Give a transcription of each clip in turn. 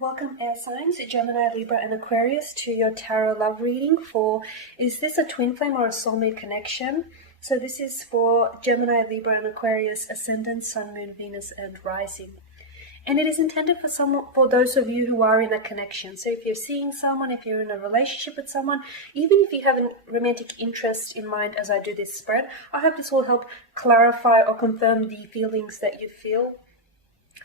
Welcome air signs, Gemini, Libra and Aquarius, to your tarot love reading for is this a twin flame or a soulmate connection? So this is for Gemini, Libra and Aquarius, ascendant, sun, moon, Venus and rising. And it is intended for those of you who are in a connection. So if you're seeing someone, if you're in a relationship with someone, even if you have a romantic interest in mind as I do this spread, I hope this will help clarify or confirm the feelings that you feel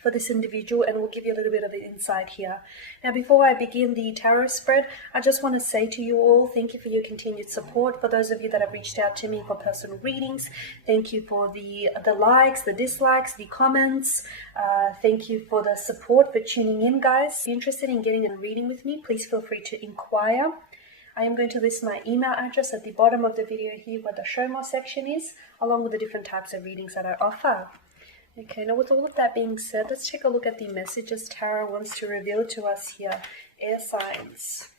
for this individual, and will give you a little bit of an insight here. Now, before I begin the tarot spread, I just want to say to you all, thank you for your continued support. For those of you that have reached out to me for personal readings, thank you for the likes, the dislikes, the comments. Thank you for the support, for tuning in, guys. If you're interested in getting a reading with me, please feel free to inquire. I am going to list my email address at the bottom of the video here where the show more section is, along with the different types of readings that I offer. Okay, now with all of that being said, let's take a look at the messages Tarot wants to reveal to us here. Air signs.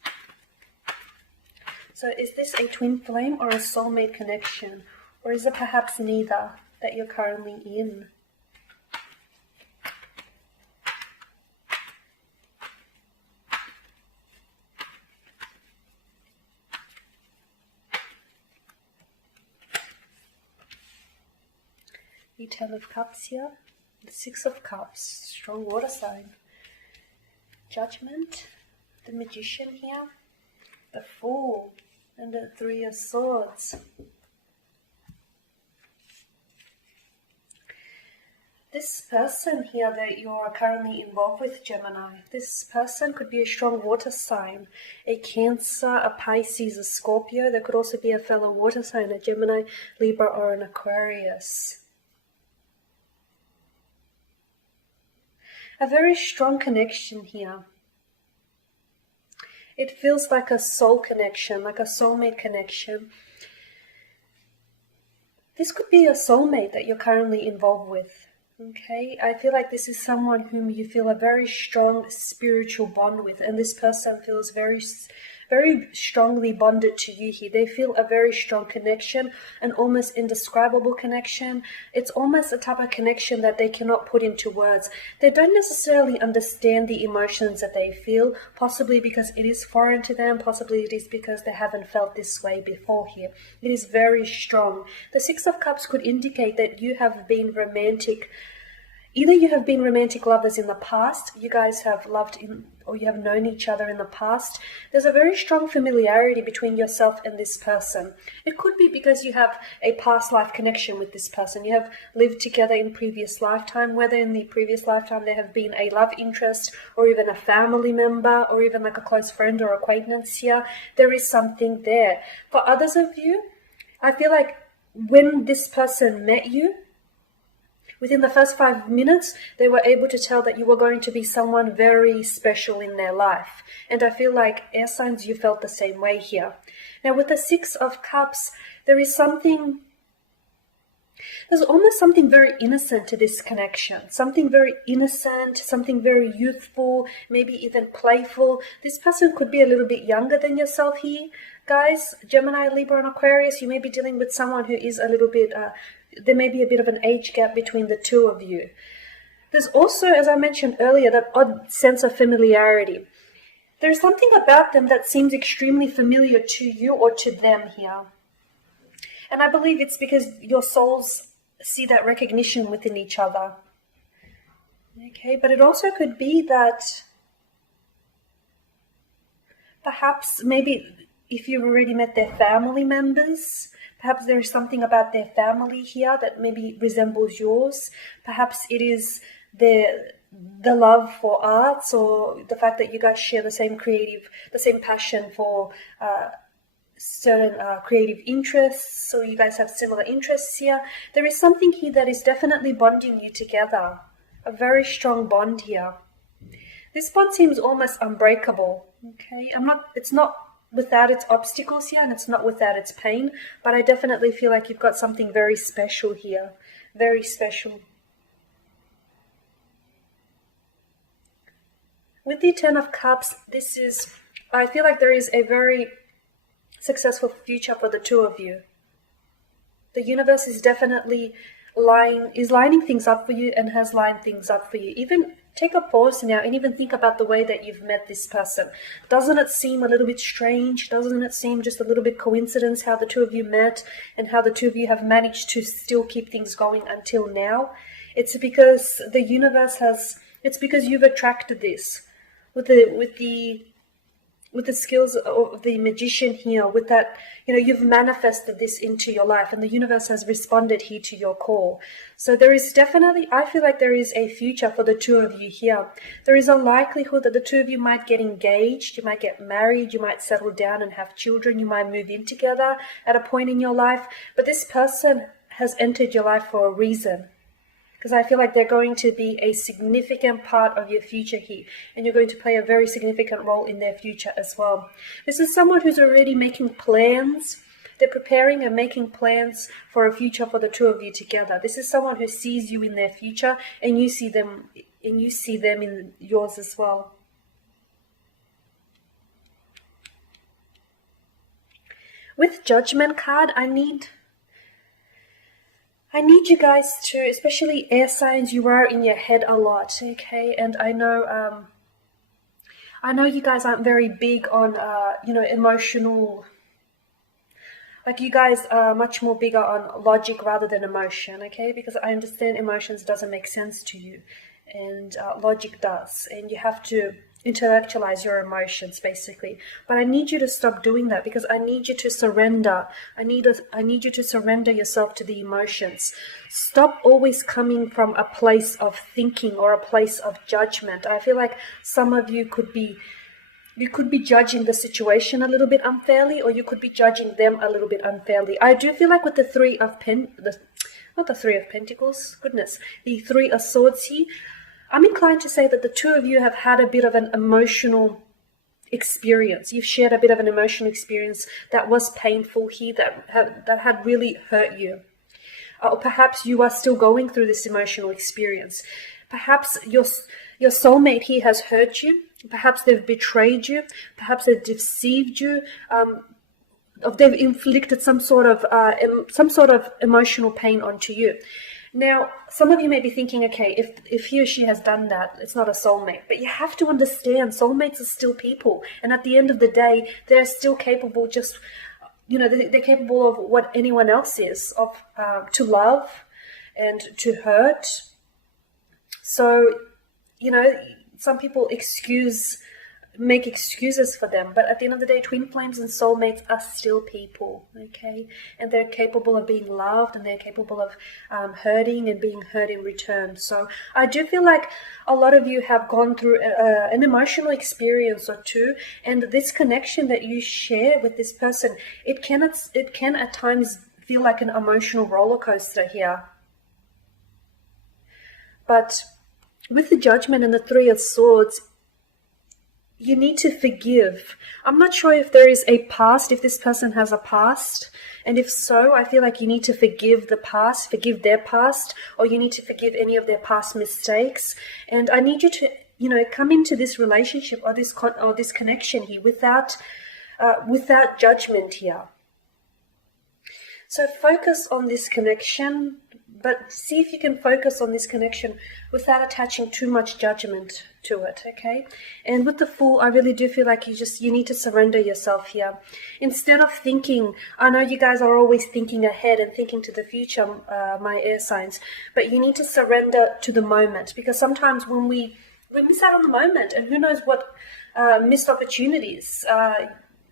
So is this a twin flame or a soulmate connection? Or is it perhaps neither that you're currently in? The Ten of Cups here, the Six of Cups, strong water sign, Judgment, the Magician here, the Fool, and the Three of Swords. This person here that you are currently involved with, Gemini, this person could be a strong water sign, a Cancer, a Pisces, a Scorpio. There could also be a fellow water sign, a Gemini, Libra, or an Aquarius. A very strong connection here. It feels like a soul connection, like a soulmate connection. This could be a soulmate that you're currently involved with. Okay, I feel like this is someone whom you feel a very strong spiritual bond with, and this person feels very strongly bonded to you here. They feel a very strong connection, an almost indescribable connection. It's almost a type of connection that they cannot put into words. They don't necessarily understand the emotions that they feel, possibly because it is foreign to them, possibly it is because they haven't felt this way before here. It is very strong. The Six of Cups could indicate that you have been romantic. Either you have been romantic lovers in the past, you guys have loved or you have known each other in the past. There's a very strong familiarity between yourself and this person. It could be because you have a past life connection with this person. You have lived together in previous lifetime, whether in the previous lifetime there have been a love interest or even a family member or even like a close friend or acquaintance here. There is something there. For others of you, I feel like when this person met you, within the first 5 minutes, they were able to tell that you were going to be someone very special in their life. And I feel like air signs, you felt the same way here. Now with the Six of Cups, there's almost something very innocent to this connection. Something very innocent, something very youthful, maybe even playful. This person could be a little bit younger than yourself here. Guys, Gemini, Libra and Aquarius, you may be dealing with someone who is a little bit... there may be a bit of an age gap between the two of you. There's also, as I mentioned earlier, that odd sense of familiarity. There's something about them that seems extremely familiar to you or to them here. And I believe it's because your souls see that recognition within each other. Okay, but it also could be that perhaps maybe if you've already met their family members, perhaps there is something about their family here that maybe resembles yours. Perhaps it is the love for arts, or the fact that you guys share the same passion for certain creative interests, so you guys have similar interests here. There is something here that is definitely bonding you together. A very strong bond here. This bond seems almost unbreakable. Okay, it's not without its obstacles here, and it's not without its pain, but I definitely feel like you've got something very special here. Very special. With the Ten of Cups, I feel like there is a very successful future for the two of you. The universe is definitely lining things up for you and has lined things up for you. Even take a pause now and even think about the way that you've met this person. Doesn't it seem a little bit strange? Doesn't it seem just a little bit coincidence how the two of you met and how the two of you have managed to still keep things going until now? It's because the universe it's because you've attracted this with the skills of the magician here, with that, you've manifested this into your life and the universe has responded here to your call. So there is definitely, I feel like there is a future for the two of you here. There is a likelihood that the two of you might get engaged, you might get married, you might settle down and have children, you might move in together at a point in your life. But this person has entered your life for a reason, because I feel like they're going to be a significant part of your future here, and you're going to play a very significant role in their future as well. This is someone who's already making plans. They're preparing and making plans for a future for the two of you together. This is someone who sees you in their future, and you see them in yours as well. With Judgment card, I need you guys to, especially air signs, you are in your head a lot, okay? And I know you guys aren't very big on, emotional, like you guys are much more bigger on logic rather than emotion, okay? Because I understand emotions doesn't make sense to you, and logic does, and you have to intellectualize your emotions basically. But I need you to stop doing that, because I need you to surrender. I need you to surrender yourself to the emotions. Stop always coming from a place of thinking or a place of judgment. I feel like some of you could be judging the situation a little bit unfairly, or you could be judging them a little bit unfairly. I do feel like with the Three of Swords here, I'm inclined to say that the two of you have had a bit of an emotional experience. You've shared a bit of an emotional experience that was painful here, that had really hurt you. Or perhaps you are still going through this emotional experience. Perhaps your soulmate here has hurt you. Perhaps they've betrayed you. Perhaps they've deceived you. They've inflicted some sort of emotional pain onto you. Now, some of you may be thinking, okay, if he or she has done that, it's not a soulmate. But you have to understand, soulmates are still people. And at the end of the day, they're still capable, they're capable of what anyone else is, to love and to hurt. So, some people make excuses for them, but at the end of the day, twin flames and soulmates are still people, okay? And they're capable of being loved, and they're capable of hurting and being hurt in return. So I do feel like a lot of you have gone through an emotional experience or two, and this connection that you share with this person, it can at times feel like an emotional roller coaster here. But with the Judgment and the Three of Swords, you need to forgive. I'm not sure if there is a past, if this person has a past. And if so, I feel like you need to forgive the past, forgive their past, or you need to forgive any of their past mistakes. And I need you to, come into this relationship or this connection here without judgment here. So focus on this connection, but see if you can focus on this connection without attaching too much judgment to it, okay? And with the Fool, I really do feel like you need to surrender yourself here. Instead of thinking, I know you guys are always thinking ahead and thinking to the future, my air signs, but you need to surrender to the moment, because sometimes when we miss out on the moment, and who knows what missed opportunities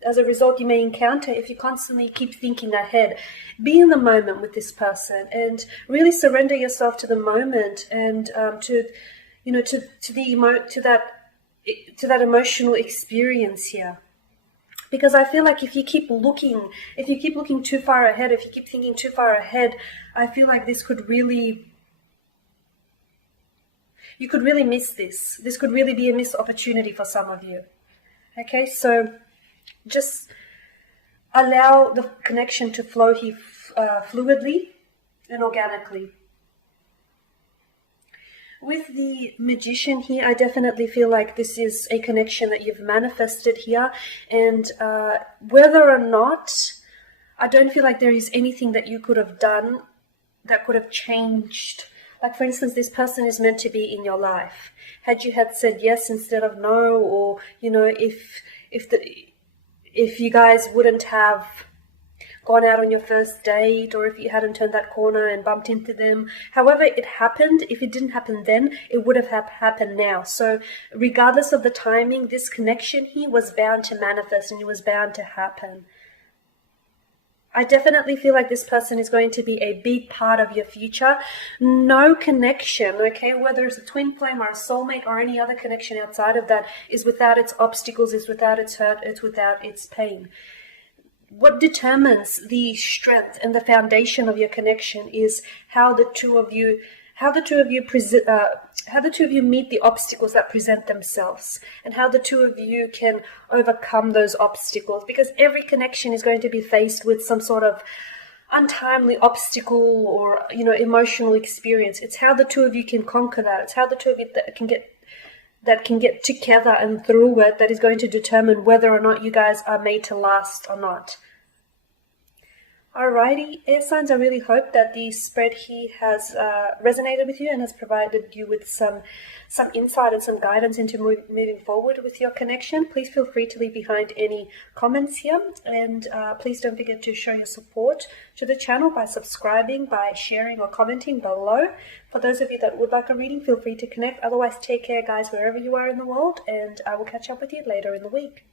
as a result you may encounter if you constantly keep thinking ahead. Be in the moment with this person and really surrender yourself to the moment, and to that emotional experience here. Because I feel like if you keep looking too far ahead, if you keep thinking too far ahead, I feel like you could really miss this. This could really be a missed opportunity for some of you. Okay, so just allow the connection to flow here fluidly and organically. With the Magician here, I definitely feel like this is a connection that you've manifested here, and whether or not, I don't feel like there is anything that you could have done that could have changed Like, for instance, this person is meant to be in your life. Had you had said yes instead of no, or, you know, if you guys wouldn't have gone out on your first date, or if you hadn't turned that corner and bumped into them, however it happened, if it didn't happen then, it would have happened now. So regardless of the timing, this connection here was bound to manifest, and it was bound to happen. I definitely feel like this person is going to be a big part of your future. No connection, okay, whether it's a twin flame or a soulmate or any other connection outside of that, is without its obstacles, is without its hurt, it's without its pain. What determines the strength and the foundation of your connection is how the two of you meet the obstacles that present themselves, and how the two of you can overcome those obstacles, because every connection is going to be faced with some sort of untimely obstacle or, you know, emotional experience. It's how the two of you can conquer that. It's how the two of you can get together and through it that is going to determine whether or not you guys are made to last or not. Alrighty, air signs, I really hope that the spread here has resonated with you and has provided you with some insight and some guidance into moving forward with your connection. Please feel free to leave behind any comments here, and please don't forget to show your support to the channel by subscribing, by sharing or commenting below. For those of you that would like a reading, feel free to connect. Otherwise, take care, guys, wherever you are in the world, and I will catch up with you later in the week.